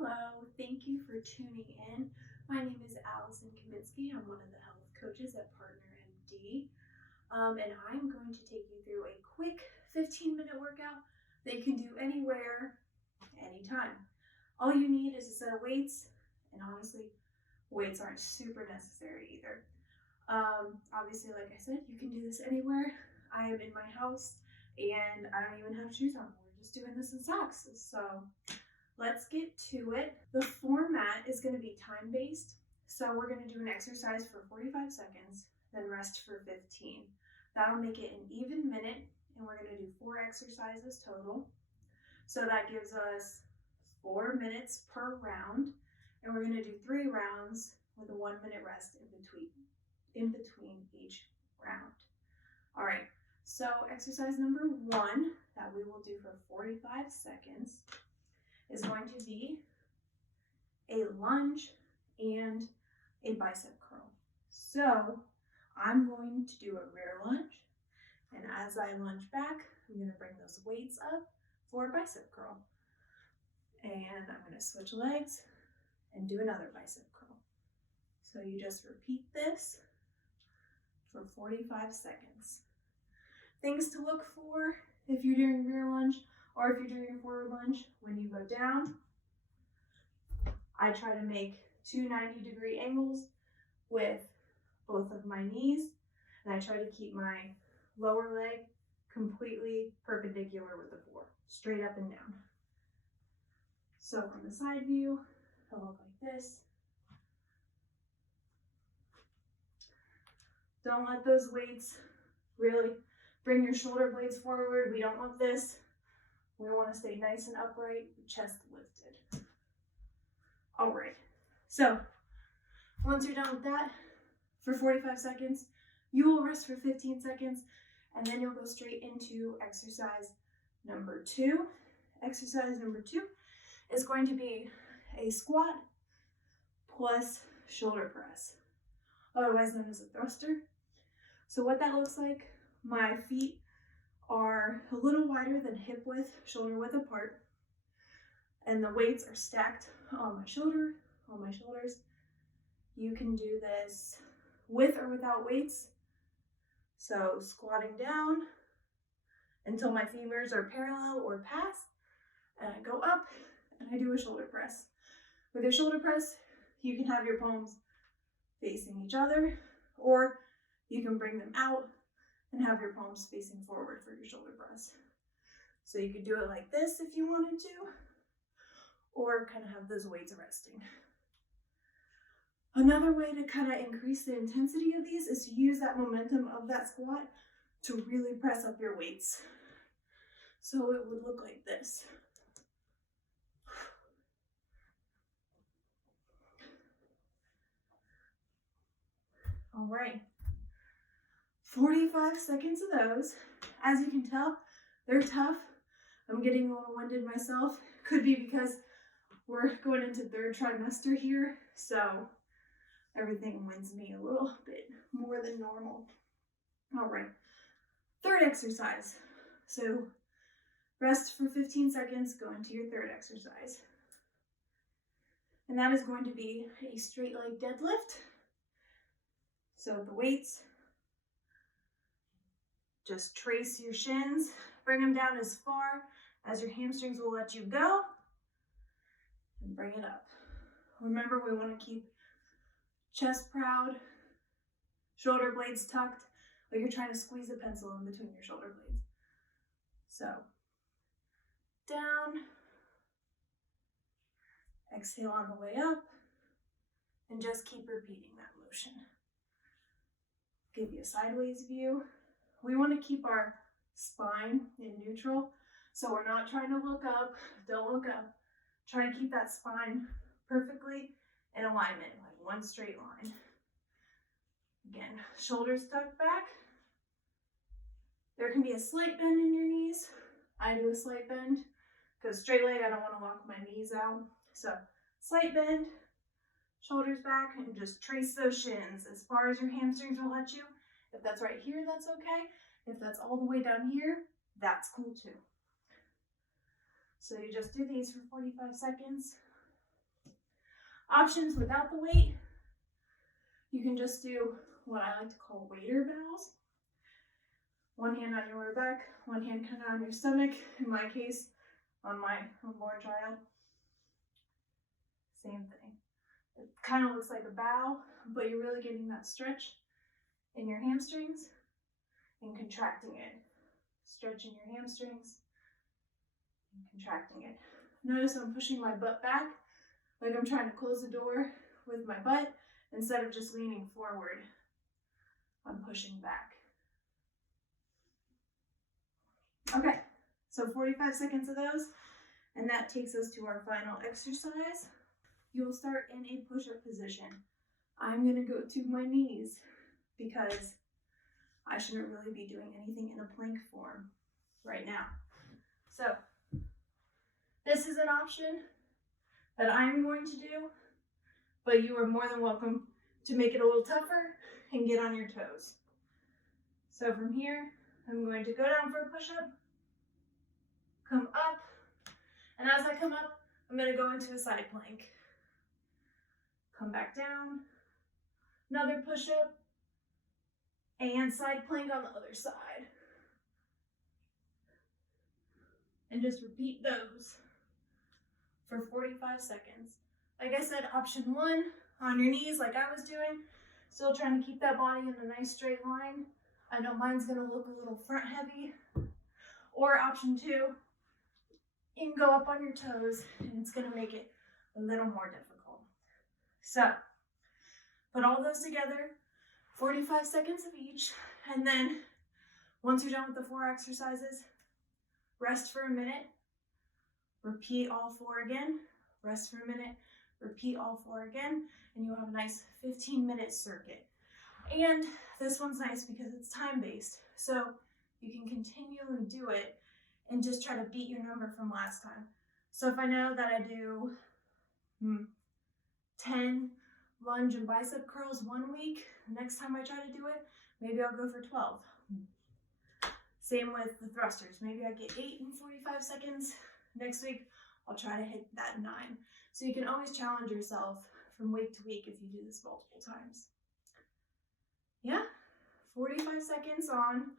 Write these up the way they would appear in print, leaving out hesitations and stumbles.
Hello, thank you for tuning in. My name is Allison Kaminsky. I'm one of the health coaches at Partner MD, and I'm going to take you through a quick 15-minute workout that you can do anywhere, anytime. All you need is a set of weights, and honestly, weights aren't super necessary either. Obviously, like I said, you can do this anywhere. I am in my house, and I don't even have shoes on. We're just doing this in socks, so let's get to it. The format is going to be time-based. So we're going to do an exercise for 45 seconds, then rest for 15. That'll make it an even minute, and we're going to do 4 exercises total. So that gives us 4 minutes per round, and we're going to do 3 rounds with a 1-minute rest in between each round. All right, so exercise number 1 that we will do for 45 seconds is going to be a lunge and a bicep curl. So I'm going to do a rear lunge, and as I lunge back, I'm going to bring those weights up for a bicep curl. And I'm going to switch legs and do another bicep curl. So you just repeat this for 45 seconds. Things to look for if you're doing rear lunge or if you're doing a forward lunge: when you go down, I try to make 2 90-degree angles with both of my knees, and I try to keep my lower leg completely perpendicular with the floor, straight up and down. So from the side view, it'll look like this. Don't let those weights really bring your shoulder blades forward. We don't want this. We want to stay nice and upright, chest lifted. All right, so once you're done with that, for 45 seconds, you will rest for 15 seconds, and then you'll go straight into exercise number 2. Exercise number 2 is going to be a squat plus shoulder press, otherwise known as a thruster. So what that looks like: my feet are a little wider than hip width, shoulder width apart, and the weights are stacked on my shoulders. You can do this with or without weights. So squatting down until my femurs are parallel or past, and I go up and I do a shoulder press. With your shoulder press, you can have your palms facing each other, or you can bring them out and have your palms facing forward for your shoulder press. So you could do it like this if you wanted to, or kind of have those weights resting. Another way to kind of increase the intensity of these is to use that momentum of that squat to really press up your weights. So it would look like this. All right, 45 seconds of those. As you can tell, they're tough. I'm getting a little winded myself. Could be because we're going into 3rd trimester here, so everything winds me a little bit more than normal. All right, 3rd exercise. So rest for 15 seconds, go into your 3rd exercise. And that is going to be a straight leg deadlift. So the weights, just trace your shins, bring them down as far as your hamstrings will let you go, and bring it up. Remember, we want to keep chest proud, shoulder blades tucked, like you're trying to squeeze a pencil in between your shoulder blades. So down, exhale on the way up, and just keep repeating that motion. Give you a sideways view. We want to keep our spine in neutral, so we're not trying to look up. Don't look up. Try to keep that spine perfectly in alignment, like one straight line. Again, shoulders tucked back. There can be a slight bend in your knees. I do a slight bend because straight leg, I don't want to lock my knees out. So slight bend, shoulders back, and just trace those shins as far as your hamstrings will let you. If that's right here, that's okay. If that's all the way down here, that's cool too. So you just do these for 45 seconds. Options without the weight, you can just do what I like to call waiter bows. One hand on your lower back, one hand kind of on your stomach. In my case, on my unborn child. Same thing. It kind of looks like a bow, but you're really getting that stretch in your hamstrings and contracting it. Stretching your hamstrings and contracting it. Notice I'm pushing my butt back, like I'm trying to close the door with my butt instead of just leaning forward. I'm pushing back. Okay, so 45 seconds of those, and that takes us to our final exercise. You will start in a push-up position. I'm gonna go to my knees because I shouldn't really be doing anything in a plank form right now. So this is an option that I'm going to do, but you are more than welcome to make it a little tougher and get on your toes. So from here, I'm going to go down for a push-up, come up, and as I come up, I'm going to go into a side plank. Come back down, another push-up, and side plank on the other side. And just repeat those for 45 seconds. Like I said, option one, on your knees like I was doing, still trying to keep that body in a nice straight line. I know mine's gonna look a little front heavy. Or option two, you can go up on your toes and it's gonna make it a little more difficult. So, put all those together, 45 seconds of each, and then once you're done with the 4 exercises, rest for a minute, repeat all 4 again, rest for a minute, repeat all 4 again, and you'll have a nice 15-minute circuit. And this one's nice because it's time-based, so you can continually do it and just try to beat your number from last time. So if I know that I do 10 lunge and bicep curls one week, next time I try to do it, maybe I'll go for 12. Same with the thrusters. Maybe I get 8 in 45 seconds. Next week, I'll try to hit that 9. So you can always challenge yourself from week to week if you do this multiple times. Yeah, 45 seconds on,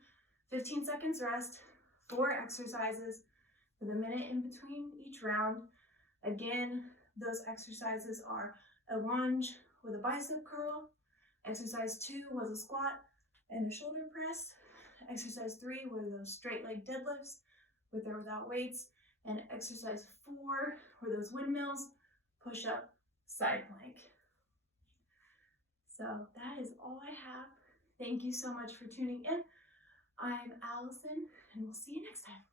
15 seconds rest, 4 exercises with a minute in between each round. Again, those exercises are a lunge with a bicep curl. Exercise 2 was a squat and a shoulder press. Exercise 3 were those straight leg deadlifts with or without weights. And exercise 4 were those windmills, push up, side plank. So that is all I have. Thank you so much for tuning in. I'm Allison, and we'll see you next time.